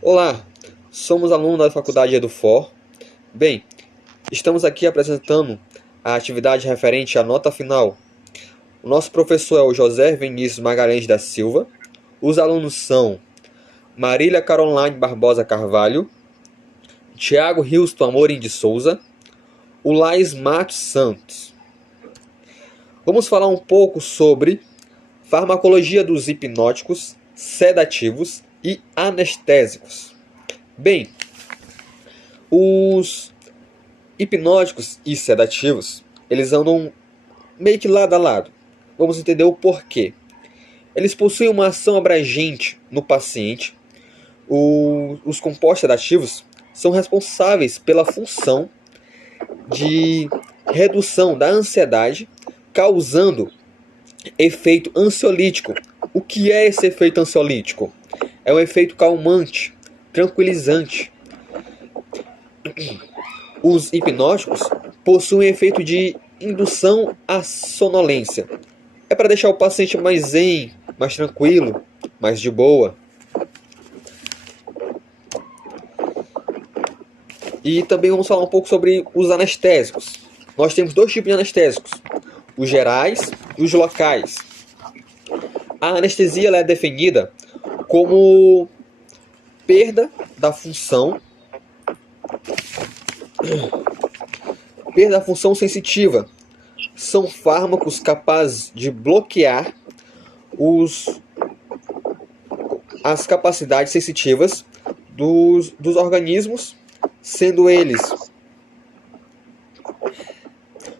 Olá, somos alunos da Faculdade EduFor. Bem, estamos aqui apresentando a atividade referente à nota final. O nosso professor é o José Vinícius Magalhães da Silva. Os alunos são Marília Caroline Barbosa Carvalho, Tiago Hilston Amorim de Souza, Ulais Matos Santos. Vamos falar um pouco sobre farmacologia dos hipnóticos, sedativos e anestésicos. Bem, os hipnóticos e sedativos, eles andam meio que lado a lado. Vamos entender o porquê. Eles possuem uma ação abrangente no paciente. Os compostos sedativos são responsáveis pela função de redução da ansiedade, causando efeito ansiolítico. O que é esse efeito ansiolítico? É um efeito calmante, tranquilizante. Os hipnóticos possuem efeito de indução à sonolência. É para deixar o paciente mais zen, mais tranquilo, mais de boa. E também vamos falar um pouco sobre os anestésicos. Nós temos dois tipos de anestésicos: os gerais e os locais. A anestesia ela é definida como perda da função sensitiva. São fármacos capazes de bloquear as capacidades sensitivas dos organismos, sendo eles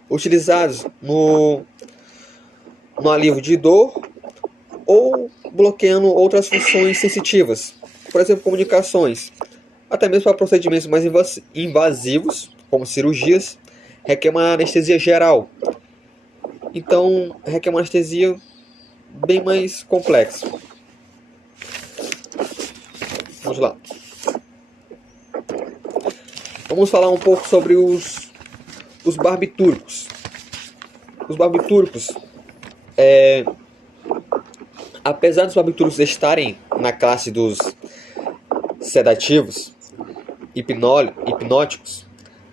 utilizados no alívio de dor ou bloqueando outras funções sensitivas, por exemplo, comunicações. Até mesmo para procedimentos mais invasivos, como cirurgias, requer uma anestesia geral. Então, requer uma anestesia bem mais complexa. Vamos lá. Vamos falar um pouco sobre os barbitúricos. Os barbitúricos, apesar dos barbitúricos estarem na classe dos sedativos, hipnóticos,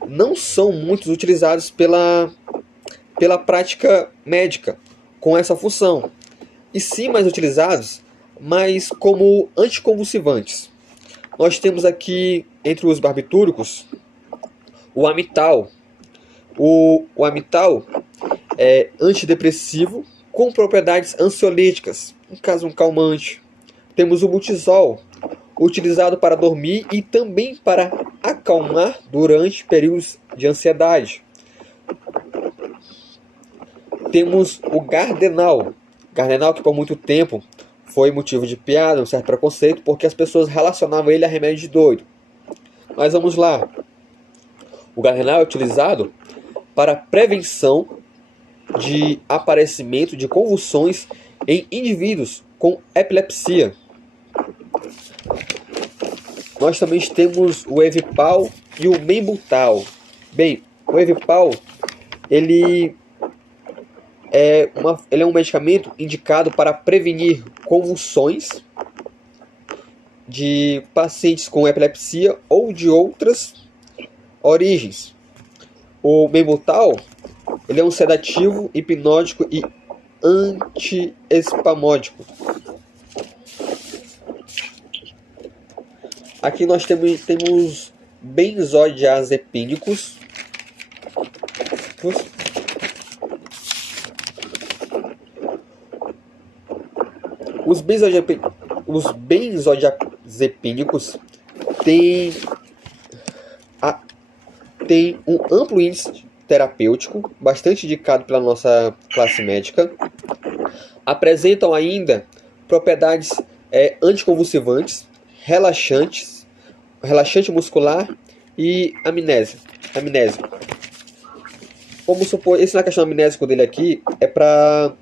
não são muito utilizados pela prática médica com essa função, e sim mais utilizados como anticonvulsivantes. Nós temos aqui, entre os barbitúricos, o Amital. O Amital é antidepressivo com propriedades ansiolíticas, no caso um calmante. Temos o Butisol, utilizado para dormir e também para acalmar durante períodos de ansiedade. Temos o Gardenal. Gardenal que por muito tempo foi motivo de piada, um certo preconceito, porque as pessoas relacionavam ele a remédio de doido. Mas vamos lá. O Gardenal é utilizado para prevenção de aparecimento de convulsões em indivíduos com epilepsia. Nós também temos o Evipal e o Membutal. Bem, o Evipal ele é um medicamento indicado para prevenir convulsões de pacientes com epilepsia ou de outras origens. O Membutal ele é um sedativo, hipnótico e antiespasmódico. Aqui nós temos benzodiazepínicos. Os benzodiazepínicos têm um amplo índice terapêutico, bastante indicado pela nossa classe médica. Apresentam ainda propriedades anticonvulsivantes, relaxante muscular e amnésia. Vamos supor, esse na questão amnésico dele aqui é para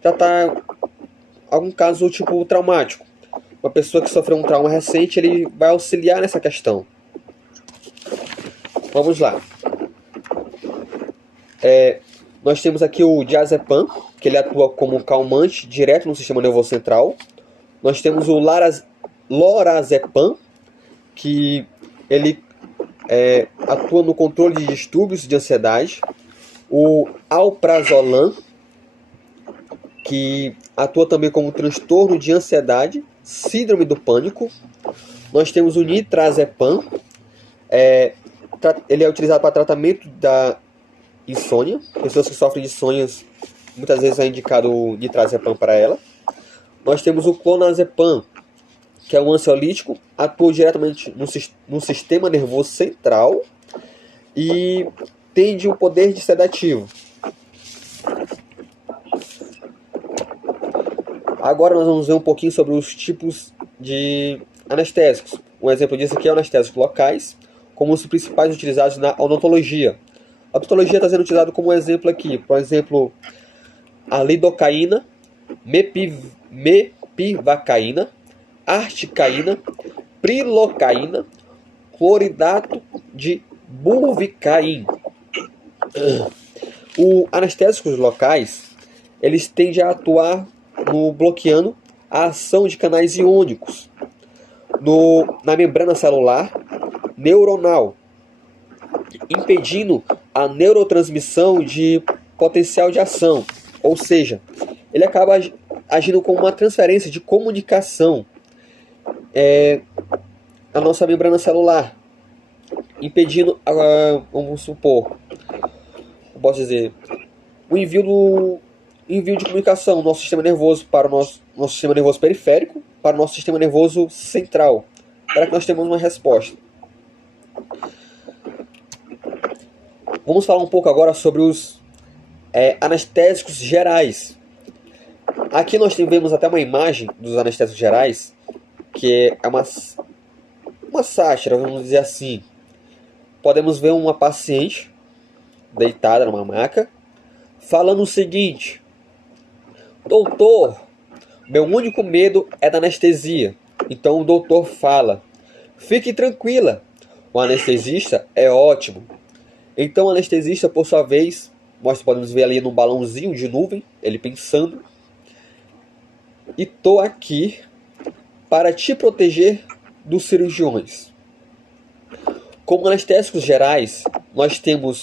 tratar algum caso tipo traumático. Uma pessoa que sofreu um trauma recente, ele vai auxiliar nessa questão. Vamos lá. Nós temos aqui o diazepam, que ele atua como calmante direto no sistema nervoso central. Nós temos o lorazepam, que ele atua no controle de distúrbios de ansiedade. O alprazolam, que atua também como transtorno de ansiedade, síndrome do pânico. Nós temos o nitrazepam, ele é utilizado para tratamento da insônia. Pessoas que sofrem de insônias, muitas vezes é indicado o nitrazepam para ela. Nós temos o clonazepam, que é um ansiolítico, atua diretamente no sistema nervoso central e tem o poder de sedativo. Agora nós vamos ver um pouquinho sobre os tipos de anestésicos. Um exemplo disso aqui é anestésicos locais, como os principais utilizados na odontologia. A odontologia está sendo utilizado como exemplo aqui, por exemplo, a lidocaína, mepivacaína, articaína, prilocaína, cloridato de bupivacaína. Os anestésicos locais, eles tendem a atuar bloqueando a ação de canais iônicos na membrana celular neuronal, impedindo a neurotransmissão de potencial de ação, ou seja, ele acaba agindo como uma transferência de comunicação na nossa membrana celular, impedindo, vamos supor, posso dizer, o envio de comunicação do nosso sistema nervoso para o nosso sistema nervoso periférico, para o nosso sistema nervoso central, para que nós tenhamos uma resposta. Vamos falar um pouco agora sobre os anestésicos gerais. Aqui nós vemos até uma imagem dos anestésicos gerais, que é uma sátira, vamos dizer assim. Podemos ver uma paciente deitada numa maca, falando o seguinte: doutor, meu único medo é da anestesia. Então o doutor fala: fique tranquila, o anestesista é ótimo. Então o anestesista, por sua vez, nós podemos ver ali num balãozinho de nuvem, ele pensando: e tô aqui para te proteger dos cirurgiões. Como anestésicos gerais, nós temos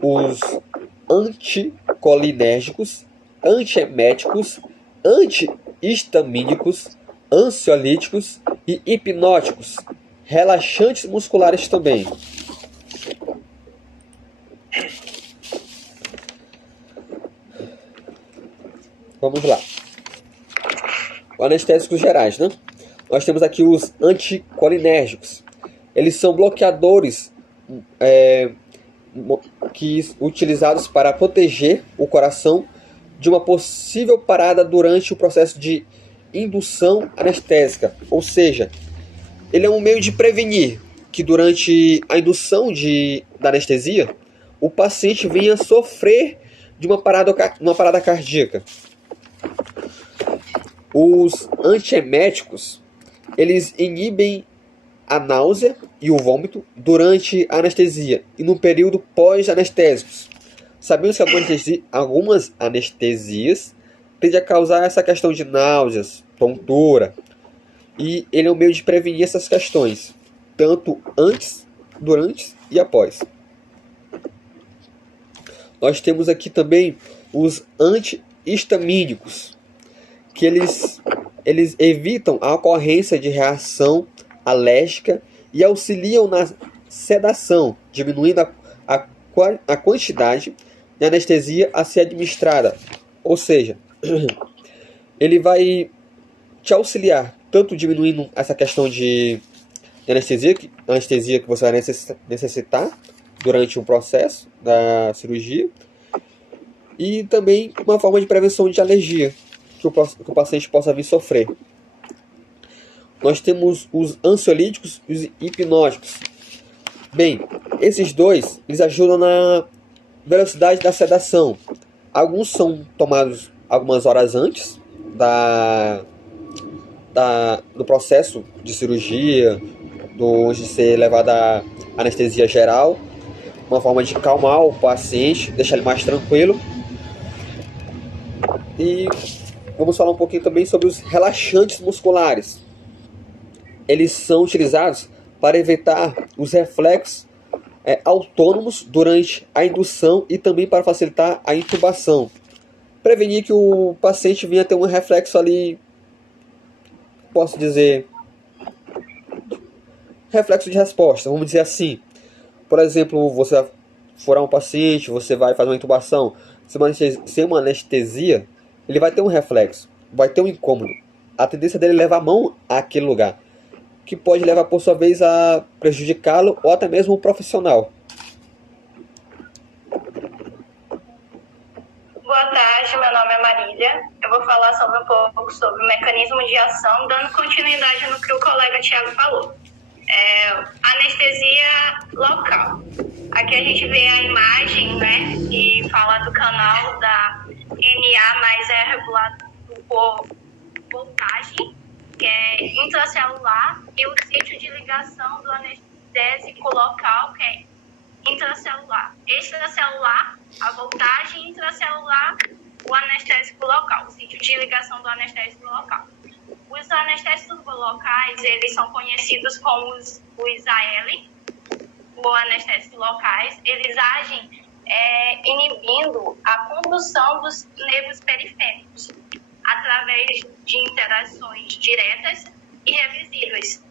os anticolinérgicos, antieméticos, antihistamínicos, ansiolíticos e hipnóticos, relaxantes musculares também. Vamos lá. Anestésicos gerais, né? Nós temos aqui os anticolinérgicos. Eles são bloqueadores utilizados para proteger o coração de uma possível parada durante o processo de indução anestésica. Ou seja, ele é um meio de prevenir que durante a indução da anestesia o paciente venha sofrer de uma parada cardíaca. Os antieméticos, eles inibem a náusea e o vômito durante a anestesia e no período pós-anestésicos. Sabemos que algumas anestesias tendem a causar essa questão de náuseas, tontura, e ele é um meio de prevenir essas questões, tanto antes, durante e após. Nós temos aqui também os antihistamínicos, que eles evitam a ocorrência de reação alérgica e auxiliam na sedação, diminuindo a quantidade de anestesia a ser administrada. Ou seja, ele vai te auxiliar, tanto diminuindo essa questão de anestesia que você vai necessitar durante o processo da cirurgia, e também uma forma de prevenção de alergia que o paciente possa vir sofrer. Nós temos os ansiolíticos e os hipnóticos. Bem, esses dois, eles ajudam na velocidade da sedação. Alguns são tomados algumas horas antes do processo de cirurgia, antes de ser levado à anestesia geral, uma forma de calmar o paciente, deixar ele mais tranquilo. E vamos falar um pouquinho também sobre os relaxantes musculares. eles são utilizados para evitar os reflexos autônomos durante a indução e também para facilitar a intubação. Prevenir que o paciente venha a ter um reflexo ali, posso dizer, reflexo de resposta, vamos dizer assim. Por exemplo, você vai furar um paciente, você vai fazer uma intubação, sem uma anestesia, ele vai ter um reflexo, vai ter um incômodo. A tendência dele é levar a mão àquele lugar, que pode levar, por sua vez, a prejudicá-lo ou até mesmo o profissional. Boa tarde, meu nome é Marília. Eu vou falar um pouco sobre o mecanismo de ação, dando continuidade no que o colega Thiago falou. Anestesia local. Aqui a gente vê a imagem, né, e fala do canal da NA, mas é regulado por voltagem, que é intracelular, e o sítio de ligação do anestésico local, que é intracelular. Extracelular, a voltagem, intracelular, o anestésico local, o sítio de ligação do anestésico local. Os anestésicos locais, eles são conhecidos como os AL, ou anestésicos locais. Eles agem inibindo a condução dos nervos periféricos através de interações diretas e revisíveis,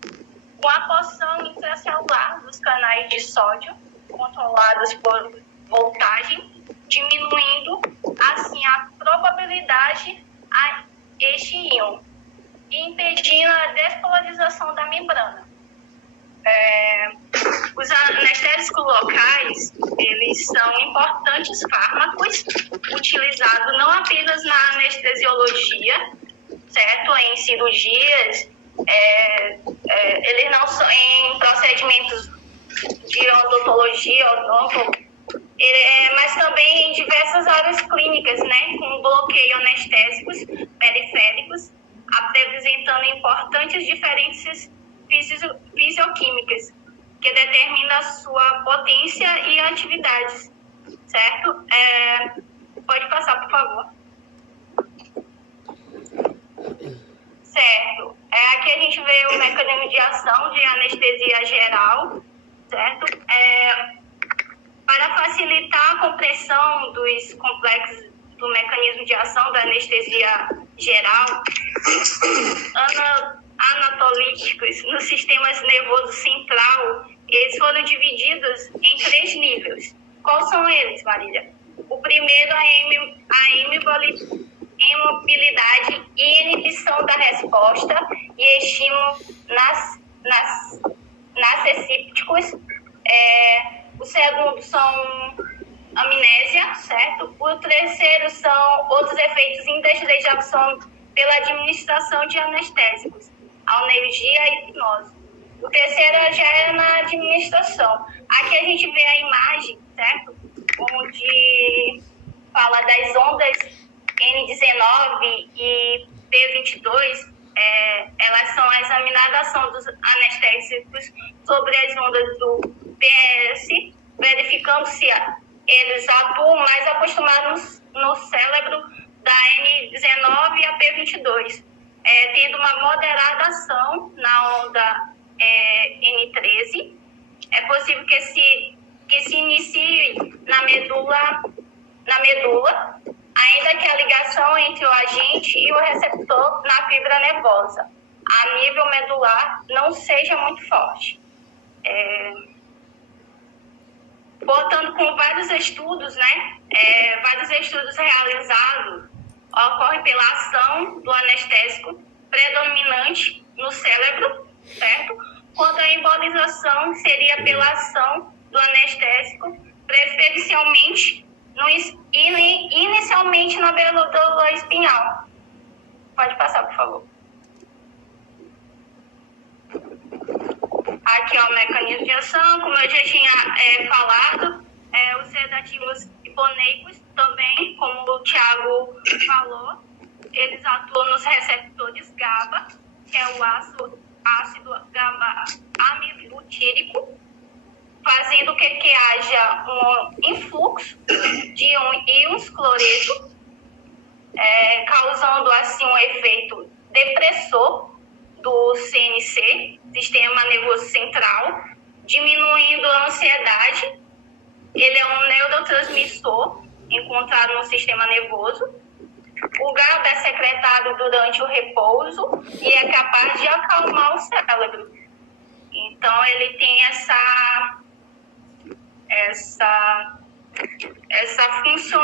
com a porção intracelular dos canais de sódio, controlados por voltagem, diminuindo assim a probabilidade a este íon e impedindo a despolarização da membrana. Os anestésicos locais, eles são importantes fármacos utilizados não apenas na anestesiologia, certo? Em cirurgias, eles não são em procedimentos de odontologia, mas também em diversas áreas clínicas, né? Com bloqueio anestésicos periféricos, apresentando importantes diferenças fisioquímicas que determinam a sua potência e atividades, certo? Pode passar, por favor. Certo. Aqui a gente vê o mecanismo de ação de anestesia geral, certo? Para facilitar a compressão dos complexos do mecanismo de ação da anestesia geral, anatolíticos no sistema nervoso central, eles foram divididos em 3 níveis. Quais são eles, Marília? O primeiro é a imobilidade e inibição da resposta e estímulo narcísticos. O segundo são amnésia, certo? O terceiro são outros efeitos indesejados pela administração de anestésicos, anergia e hipnose. O terceiro já é na administração. Aqui a gente vê a imagem, certo? Onde fala das ondas N19 e P22. Elas são a examinada ação dos anestésicos sobre as ondas do PS, verificando se eles atuam mais acostumados no cérebro da N19 e a P22, tendo uma moderada ação na onda N13. É possível que se inicie na medula, ainda que a ligação entre o agente e o receptor na fibra nervosa, a nível medular, não seja muito forte. Voltando com vários estudos, né? Vários estudos realizados ocorrem pela ação do anestésico predominante no cérebro, certo? Quando a embolização seria pela ação do anestésico preferencialmente inicialmente na medula espinhal. Pode passar, por favor. Aqui é o mecanismo de ação, como eu já tinha falado, os sedativos hiponeicos também, como o Thiago falou, eles atuam nos receptores GABA, que é o ácido GABA-amilotírico, fazendo que haja um influxo de íons cloreto, causando assim um efeito depressor do CNC, sistema nervoso central, diminuindo a ansiedade. Ele é um neurotransmissor encontrado no sistema nervoso. O GABA é secretado durante o repouso e é capaz de acalmar o cérebro. Então, ele tem essa função,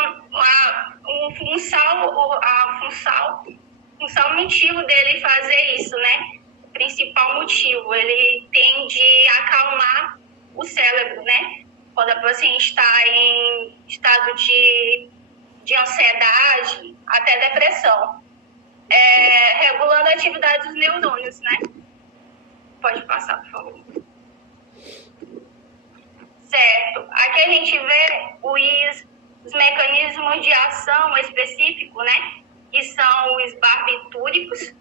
função motivo dele fazer isso, né? O principal motivo, ele tem de acalmar o cérebro, né? Quando a paciente está em estado de ansiedade, até depressão. Regulando a atividade dos neurônios, né? Pode passar, por favor. Certo. Aqui a gente vê os mecanismos de ação específicos, né? Que são os barbitúricos,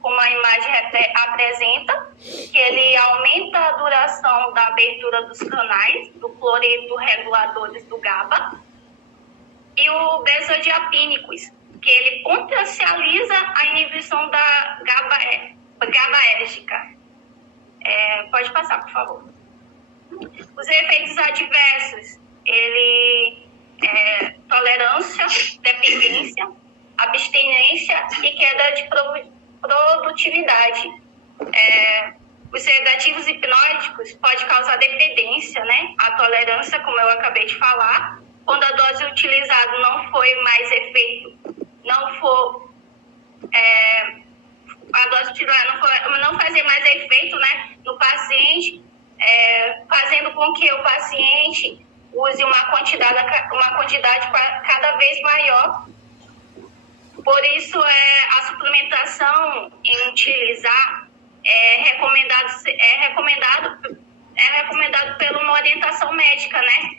como a imagem apresenta, que ele aumenta a duração da abertura dos canais do cloreto reguladores do GABA. E o benzodiapínicos, que ele potencializa a inibição da GABAérgica. Pode passar, por favor. Os efeitos adversos, tolerância, dependência, abstinência e queda de produtividade. Os sedativos hipnóticos podem causar dependência, né? A tolerância, como eu acabei de falar, quando a dose utilizada não foi mais efeito, a dose utilizada não fazer mais efeito, né, no paciente, fazendo com que o paciente use uma quantidade cada vez maior. Por isso, a suplementação em utilizar é recomendado por uma orientação médica, né?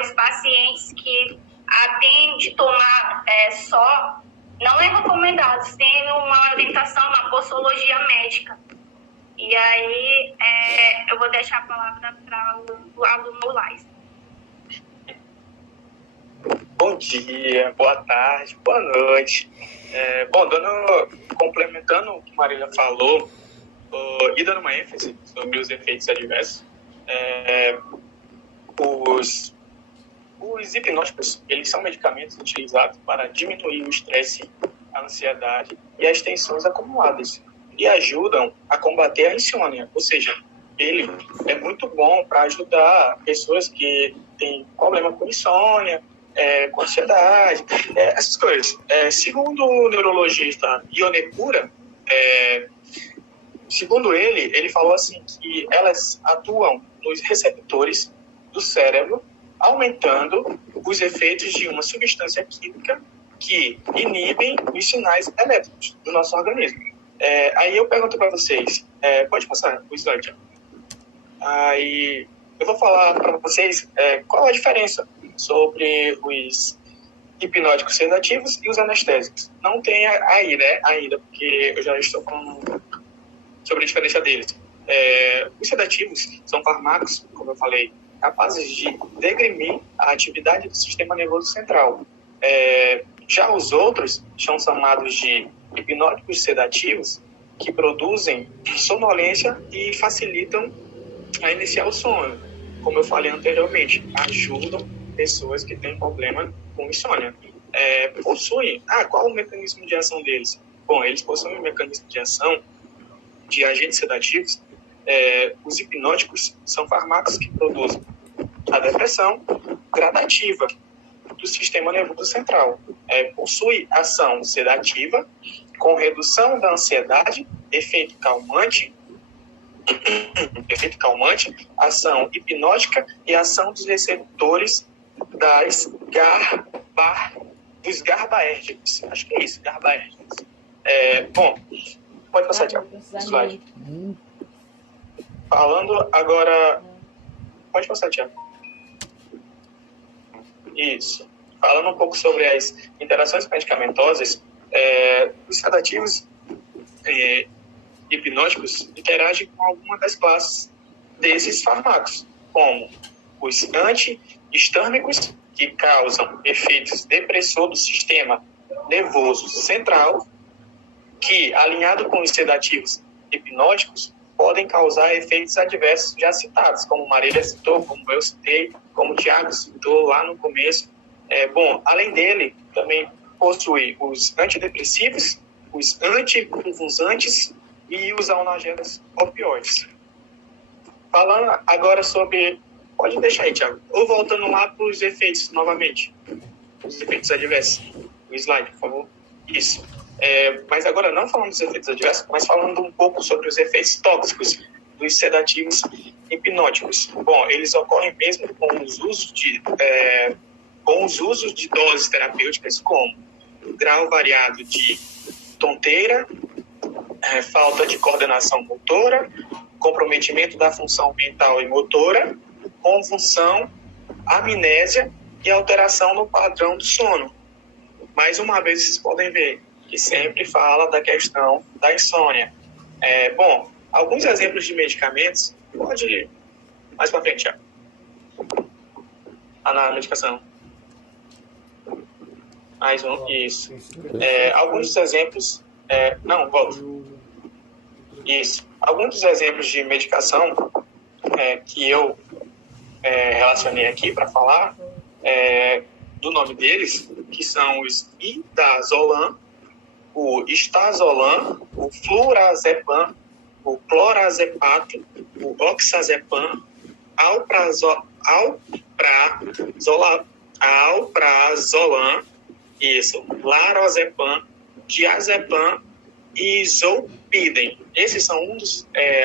Os pacientes que atendem tomar só, não é recomendado, tem uma orientação na postologia médica. E aí, eu vou deixar a palavra para o aluno Lais. Bom dia, boa tarde, boa noite. Complementando o que Marília falou, e dando uma ênfase sobre os efeitos adversos, os hipnóticos, eles são medicamentos utilizados para diminuir o estresse, a ansiedade e as tensões acumuladas e ajudam a combater a insônia. Ou seja, ele é muito bom para ajudar pessoas que têm problema com insônia, com ansiedade, essas coisas. Segundo o neurologista Yonekura, segundo ele falou assim que elas atuam nos receptores do cérebro, aumentando os efeitos de uma substância química que inibem os sinais elétricos do nosso organismo. Aí eu pergunto para vocês, pode passar o slide? Aí eu vou falar para vocês qual a diferença sobre os hipnóticos sedativos e os anestésicos. Não tem aí, né, ainda, porque eu já estou falando sobre a diferença deles. Os sedativos são fármacos, como eu falei, capazes de degrimir a atividade do sistema nervoso central. Já os outros são chamados de hipnóticos sedativos, que produzem sonolência e facilitam a iniciar o sono. Como eu falei anteriormente, ajudam pessoas que têm problema com insônia. Qual o mecanismo de ação deles? Bom, eles possuem um mecanismo de ação de agentes sedativos. Os hipnóticos são fármacos que produzem a depressão gradativa do sistema nervoso central. Possui ação sedativa com redução da ansiedade, efeito calmante, ação hipnótica e ação dos receptores dos GABAérgicos. Acho que é isso, GABAérgicos. Bom, pode passar, Tiago. Slide. Falando agora... Pode passar, Tiago. Isso. Falando um pouco sobre as interações medicamentosas, os sedativos hipnóticos interagem com alguma das classes desses fármacos, como os antihistâmicos, que causam efeitos depressor do sistema nervoso central, que, alinhado com os sedativos hipnóticos podem causar efeitos adversos já citados, como Marília citou, como eu citei, como o Tiago citou lá no começo. Além dele, também possui os antidepressivos, os anticonvulsantes e os analgésicos opioides. Falando agora sobre... Pode deixar aí, Tiago. Ou voltando lá para os efeitos novamente. Os efeitos adversos. O slide, por favor. Isso. Mas agora não falando dos efeitos adversos, mas falando um pouco sobre os efeitos tóxicos dos sedativos hipnóticos. Bom, eles ocorrem mesmo com os usos de doses terapêuticas, como grau variado de tonteira, falta de coordenação motora, comprometimento da função mental e motora, convulsão, amnésia e alteração no padrão do sono. Mais uma vez, vocês podem ver que sempre fala da questão da insônia. Alguns exemplos de medicamentos, pode ir mais para frente, já. Na medicação. Mais um, isso. Alguns dos exemplos... não, volta. Isso. Alguns dos exemplos de medicação que eu relacionei aqui para falar do nome deles, que são os midazolam, o istazolam, o flurazepam, o clorazepato, o oxazepam, alprazolam, isso, larozepam, diazepam e zolpidem. Esses são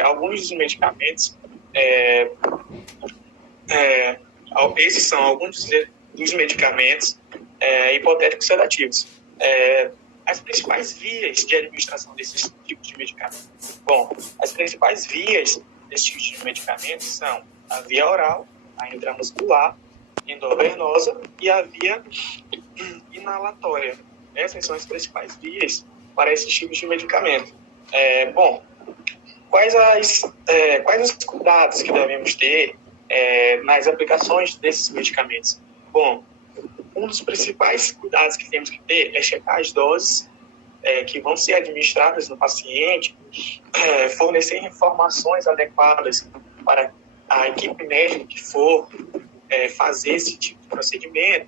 alguns dos medicamentos. Esses são alguns dos medicamentos hipotéticos sedativos. As principais vias de administração desses tipos de medicamentos. Bom, as principais vias desses tipos de medicamentos são a via oral, a intramuscular, endovenosa e a via inalatória. Essas são as principais vias para esses tipos de medicamento. Quais os cuidados que devemos ter nas aplicações desses medicamentos? Bom, um dos principais cuidados que temos que ter é checar as doses que vão ser administradas no paciente, fornecer informações adequadas para a equipe médica que for fazer esse tipo de procedimento,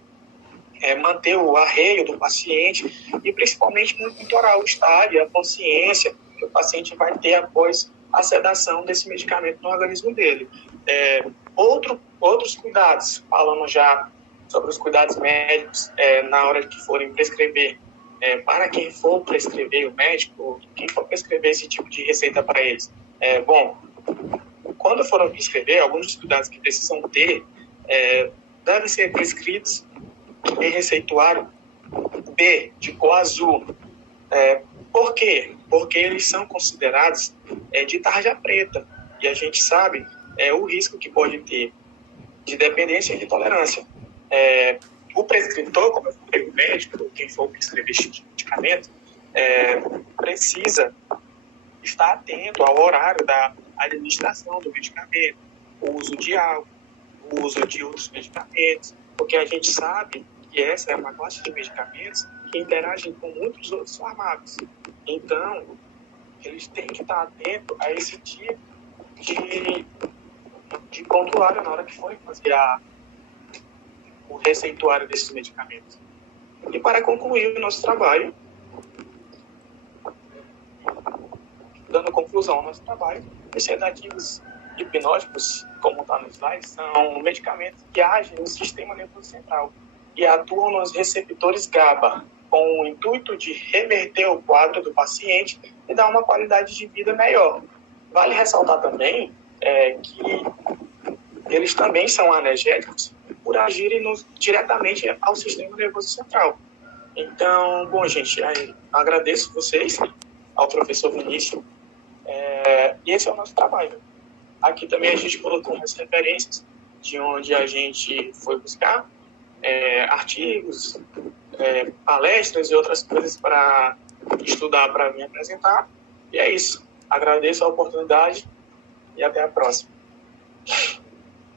manter o arreio do paciente e principalmente monitorar o estado e a consciência que o paciente vai ter após a sedação desse medicamento no organismo dele. Outros cuidados, falando já sobre os cuidados médicos na hora que forem prescrever, para quem for prescrever, o médico, quem for prescrever esse tipo de receita para eles. Quando forem prescrever, alguns dos cuidados que precisam ter devem ser prescritos em receituário B, de cor azul. Por quê? Porque eles são considerados de tarja preta. E a gente sabe o risco que pode ter de dependência e de tolerância. O prescritor, como eu falei, o médico, quem for prescrever esse tipo de medicamento, precisa estar atento ao horário da administração do medicamento, o uso de álcool, o uso de outros medicamentos, porque a gente sabe que essa é uma classe de medicamentos que interagem com muitos outros fármacos. Então, eles têm que estar atentos a esse tipo de prontuário na hora que forem fazer o receituário desses medicamentos. E para concluir o nosso trabalho, dando conclusão ao nosso trabalho, os sedativos hipnóticos, como está no slide, são medicamentos que agem no sistema nervoso central e atuam nos receptores GABA, com o intuito de reverter o quadro do paciente e dar uma qualidade de vida melhor. Vale ressaltar também que eles também são analgésicos por agirem diretamente ao sistema nervoso central. Então, bom, gente, agradeço vocês, ao professor Vinícius, e esse é o nosso trabalho. Aqui também a gente colocou umas referências de onde a gente foi buscar artigos, palestras e outras coisas para estudar, para me apresentar. E é isso. Agradeço a oportunidade e até a próxima.